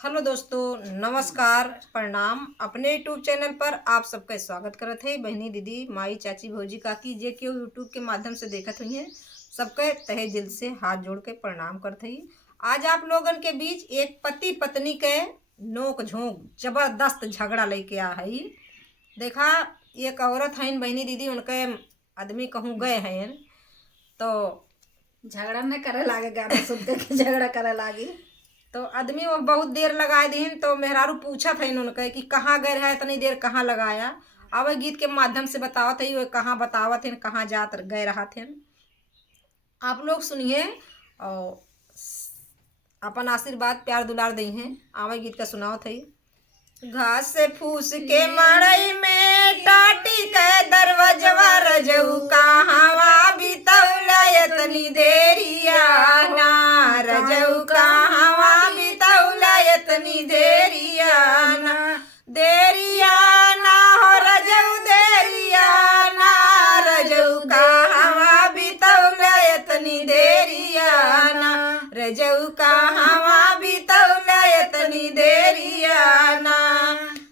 Hello दोस्तों, नमस्कार, प्रणाम। अपने यूट्यूब चैनल पर आप सबका स्वागत करत है। बहनी, दीदी, माई, चाची, भौजी, काकी जे केहू यूट्यूब के माध्यम से देखत हुई हैं, सबके तहे दिल से हाथ जोड़ के प्रणाम करत हई। आज आप लोगन के बीच एक पति पत्नी के नोक झोंक जबरदस्त झगड़ा लेके आ हई। देखा, एक औरत हईन बहनी दीदी, उनके आदमी कहूँ गए हैं तो झगड़ा न करे लागे, गाना सुनते के झगड़ा करे लागी। तो आदमी वो बहुत देर लगाए दीन। तो मेहरारू पूछा था उनके कि कहाँ गए रहे, इतनी देर कहाँ लगाया। अब गीत के माध्यम से बतावत है वो कहाँ बतावत है, कहाँ जात गए रहा थे। आप लोग सुनिए और अपन आशीर्वाद प्यार दुलार दी हैं। आवे गीत का सुनावत है। घास से फूस के मड़ई में टाटी के दरवाजवा रजऊ कहावा बितौला इतनी देरिया ना, रजऊ कहावा बितौला इतनी देरिया ना, देरिया ना हो रजऊ देरिया ना, रजऊ कहावा बितौला इतनी देरिया ना, रजऊ कहावा बितौला इतनी देरिया ना।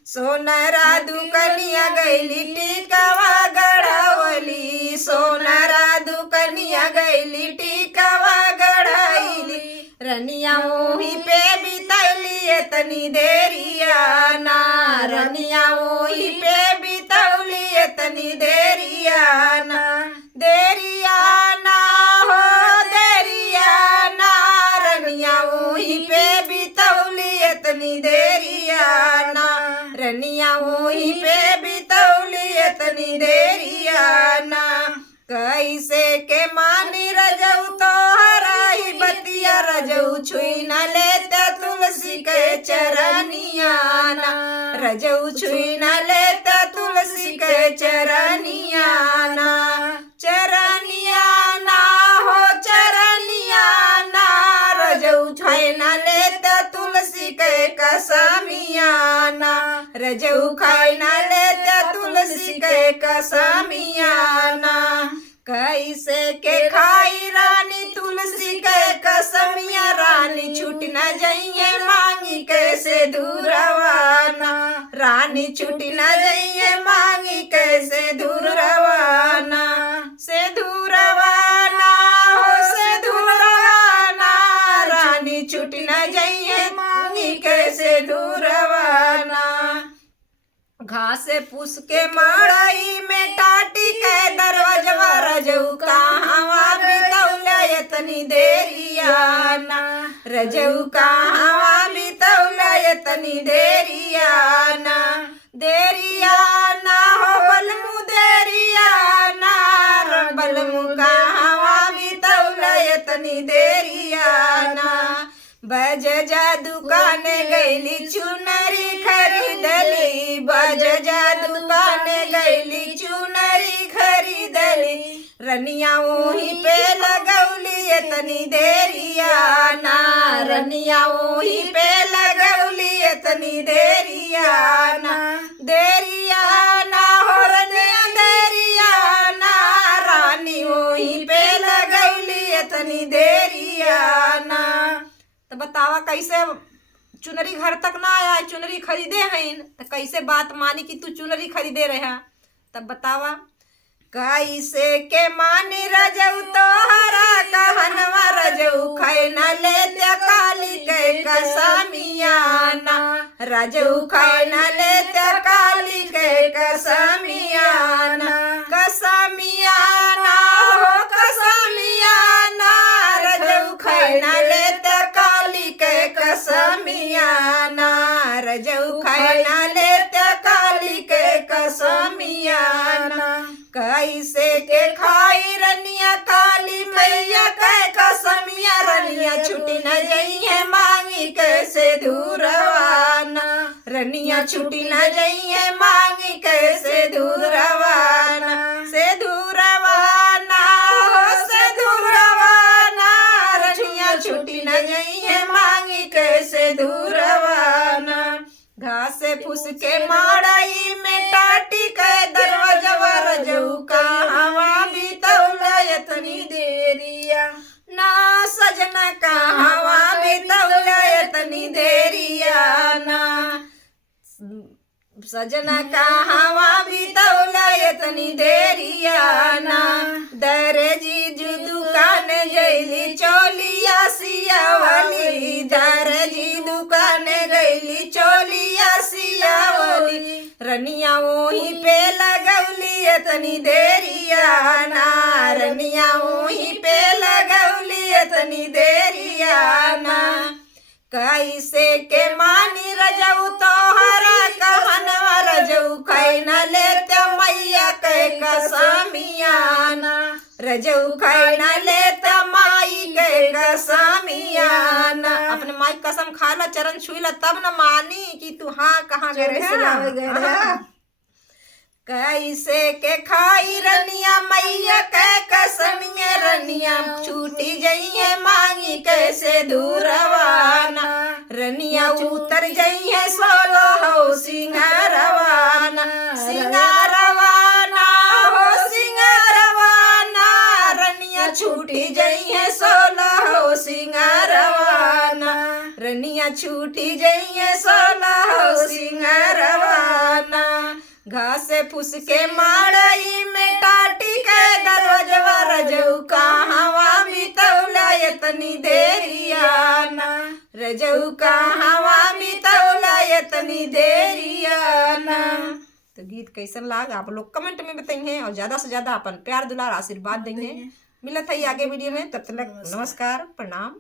सोनरा दुकनिया गईली टिकवा गढ़वली, सोनरा दुकनिया गईली टिकवा गढ़ाईली, रनिया ओही पे बितौली इतनी देरिया ना, रनिया ओही पे बितौली इतनी देरिया ना, देरिया ना हो देरिया ना, रनिया ओही पे बितौली इतनी देरिया ना, रनिया वही पे बितौली इतनी देरिया ना। कैसे के मानी रजऊ तोहरा ही बतिया, रजऊ छुई न लेते तुलसी के चरनिया ना, रजऊ छुई न लेते तुलसी के चरनिया ना, चरनिया ना हो चरनिया ना, रजऊ छुई न लेते तुलसी के कसमिया ना, रजऊ खाई न लेते तुलसी के कसमिया ना। कैसे के खाई रानी तुलसी के कसमिया, रानी छूट न जाइए मांगी कैसे दूरवाना, रानी छूट न जाइए मांगी कैसे दूरवाना, से दूरवाना हो से दूरवाना, रानी छूट न जाइए मांगी कैसे दूरवाना। घास फूस के मड़ई में टाटी के दरवाजवा रजऊ कहावा बितौला इतनी देरिया ना, रजऊ कहावा बितौला इतनी देरिया ना, देरिया ना हो बलमु देरिया ना, बलमु कहावा बितौला इतनी देरिया ना। बज जा दुकान गईली चुनरी खरीदली, बज जा दुकान गईली चुनरी खरीदली, रनिया वही पे लगौली इतनी देरिया ना, रनिया वही पे लगौली इतनी देरिया ना, देरिया ना हो रनिया देरिया ना, रानी वही पे लगौली इतनी देरिया ना। तो बतावा कैसे चुनरी घर तक ना आया, चुनरी खरीदे हैं तो कैसे बात मानी कि तू चुनरी खरीदे रहा। तब बतावा कैसे के मानी रजऊ तोहरा कहनवा, रजऊ खाए न लेते काली के कसमिया ना, रजऊ खाए न लेते काली के कसमिया ना, कसमिया ना हो कसमिया ना, रजऊ खाए न लेते काली के कसमिया ना, रजऊ खाए न लेते काली के कसमिया ना। कैसे के खाई रनिया काली मैया के कसमिया, रनिया छुटी न जाइए मांगी कैसे दूरवाना, रनिया छुटी न जाइए मांगी कैसे दूरवाना, से दूरवाना हो से दूरवाना, रनिया छुटी न जाइए मांगी कैसे दूरवाना। घास फूस के मड़ई में टाटी के दरवाजवा रजऊ कहावा बितौला इतनी देरिया ना, सजना कहावा बितौला इतनी देरिया सजना कहवा बितौला इतनी देरिया ना दर्जी जू दुकान गईली चोलिया सियावली दर्जी दुकान गईली चोलिया सियावली रनिया वहीं पे लगौली इतनी देरिया ना रनिया वहीं पे लगौली इतनी देरिया ना कैसे के मानी रजऊ तोहरा कहनवा रजऊ खै न लेते मैया के कसमियाना रजऊ खै न लेते माई के कसमियाना अपने माई कसम खा ला चरण छुई ला तब न मानी कि तू हाँ कहाँ गए कैसे के खाई रनिया मैया के कसमिया रनिया छूटी जइए मांगी कैसे दूरवाना रनिया उतर जइए सोलो हो सिंगारवाना सिंगारवाना हो सिंगारवाना रनिया छूटी जइए सोलो हो सिंगारवाना रनिया छूटी जइए सोलो हो सिंगारवाना घास फूस के माड़ई में टाटी के दरवाजवा रजऊ कहवा बितौला इतनी देरियाना रजऊ कहवा बितौला इतनी देरियाना। तो गीत कैसन लाग आप लोग कमेंट में बताइए और ज्यादा से ज्यादा अपन प्यार दुलार आशीर्वाद देंगे। मिलत है आगे वीडियो में, तब तक नमस्कार प्रणाम।